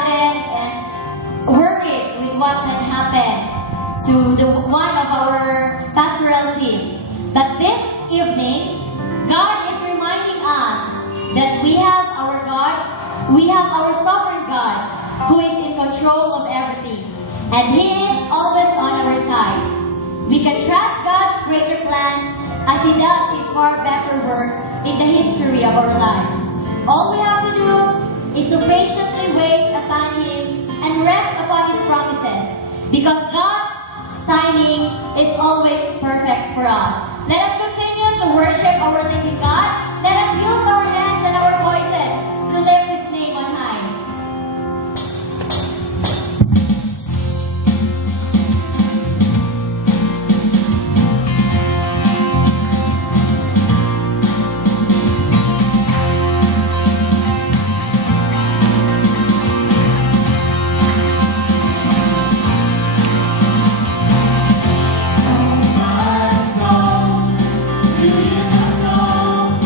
saddened and worried with what had happened to one of our pastoral team. But this evening, God is reminding us that we have our God, we have our sovereign God who is in control of everything, and He is always on our side. We can trust God's greater plans as He does His far better work in the history of our lives. All we have to do is to patiently wait upon Him and rest upon His promises, because God's timing is always perfect for us. Let us continue to worship our living God. Let us use our hands and our voices to lift His name on high. Do you not know?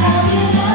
Have you not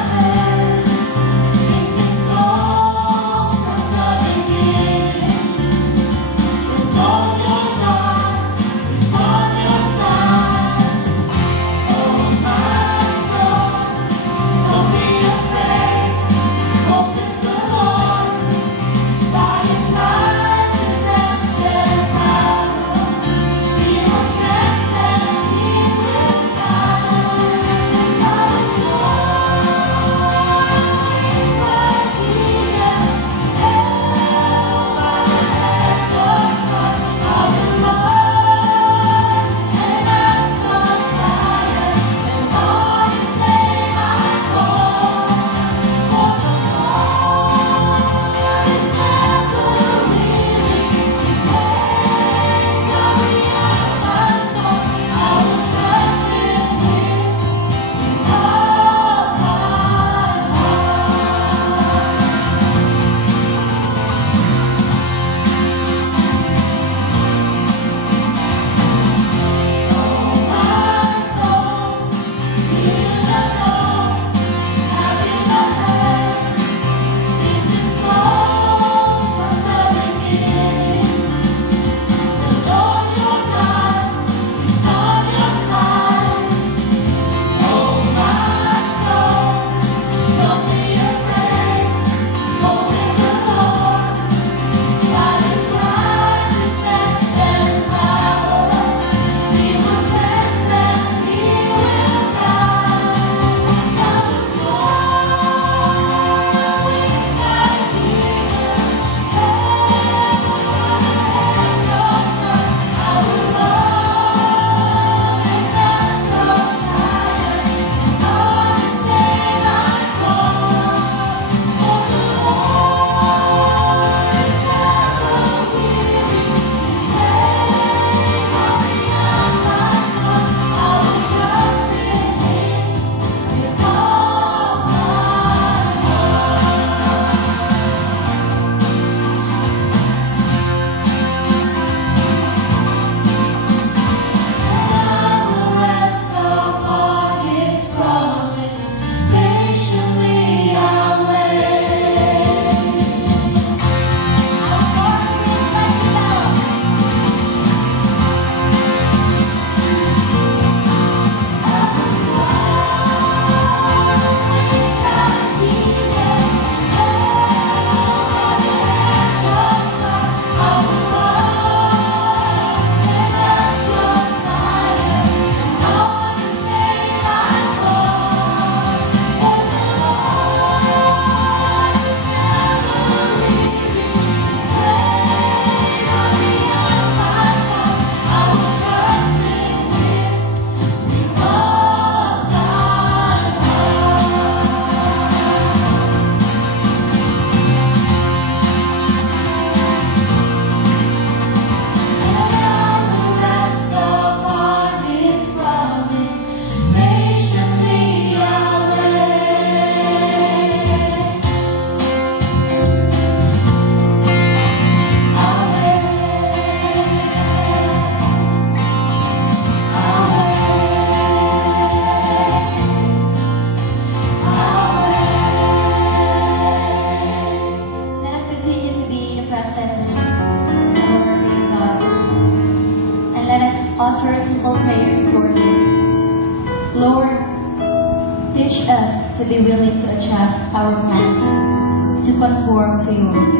to be willing to adjust our plans to conform to yours.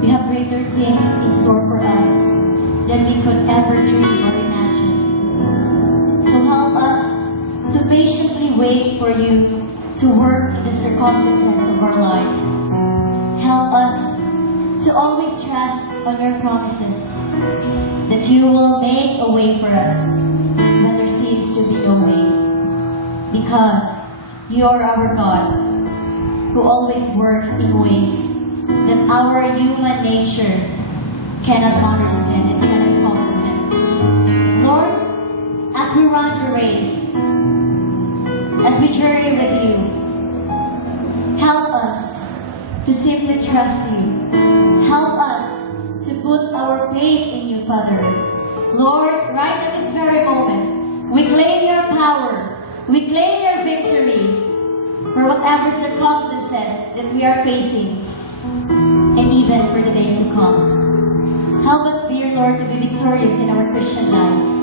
You have greater things in store for us than we could ever dream or imagine. So help us to patiently wait for you to work in the circumstances of our lives. Help us to always trust on your promises that you will make a way for us when there seems to be no way. Because you are our God who always works in ways that our human nature cannot understand and cannot comprehend. Lord, as we run the race, as we journey with you, help us to simply trust you. Help us to put our faith in you, Father. Lord, right at this very moment, we claim your power. We claim your victory for whatever circumstances that we are facing, and even for the days to come. Help us, dear Lord, to be victorious in our Christian lives.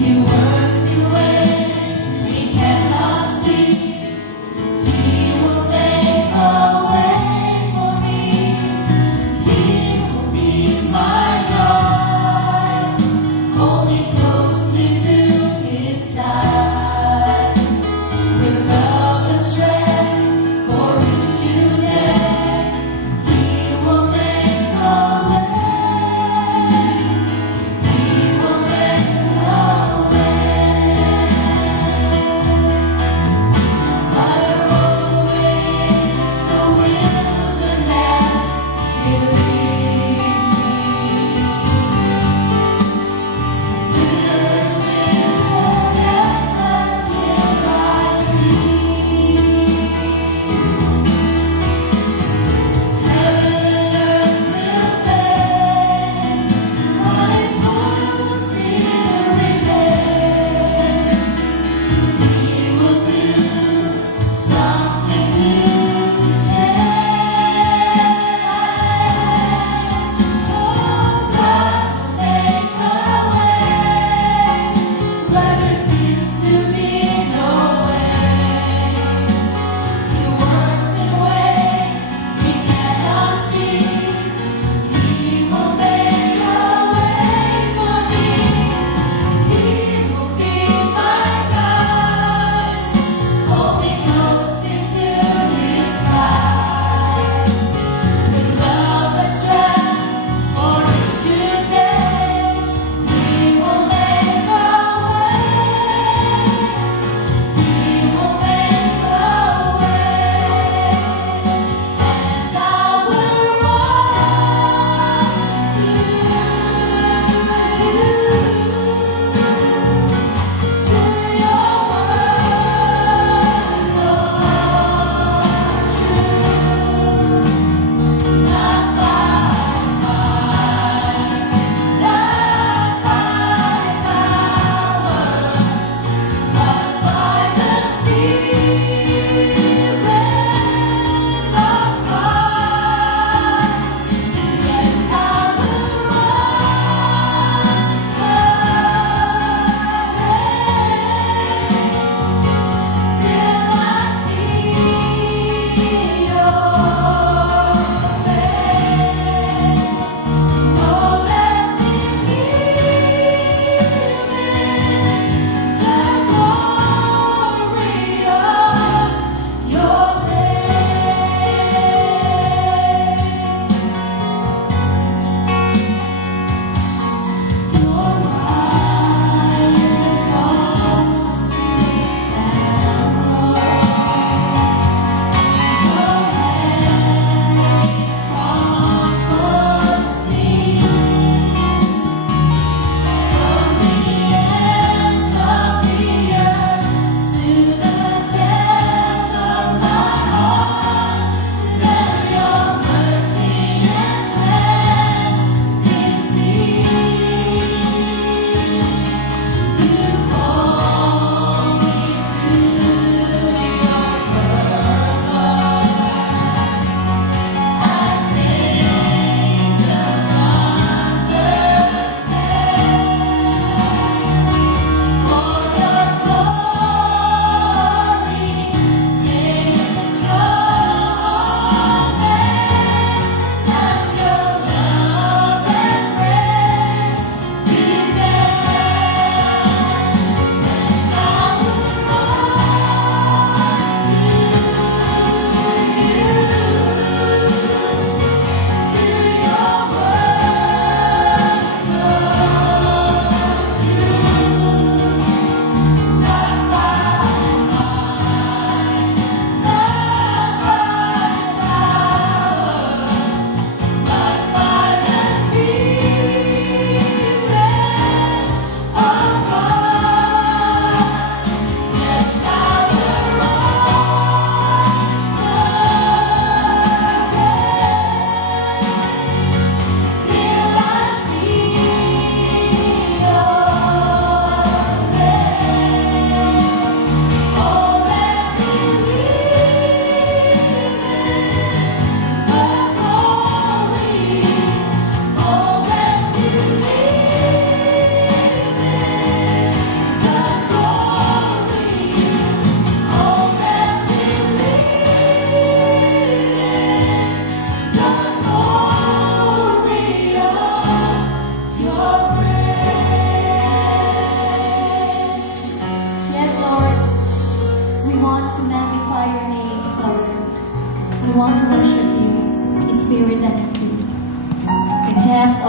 He works in ways we cannot see.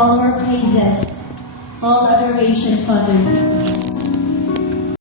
all our praises, all adoration, Father.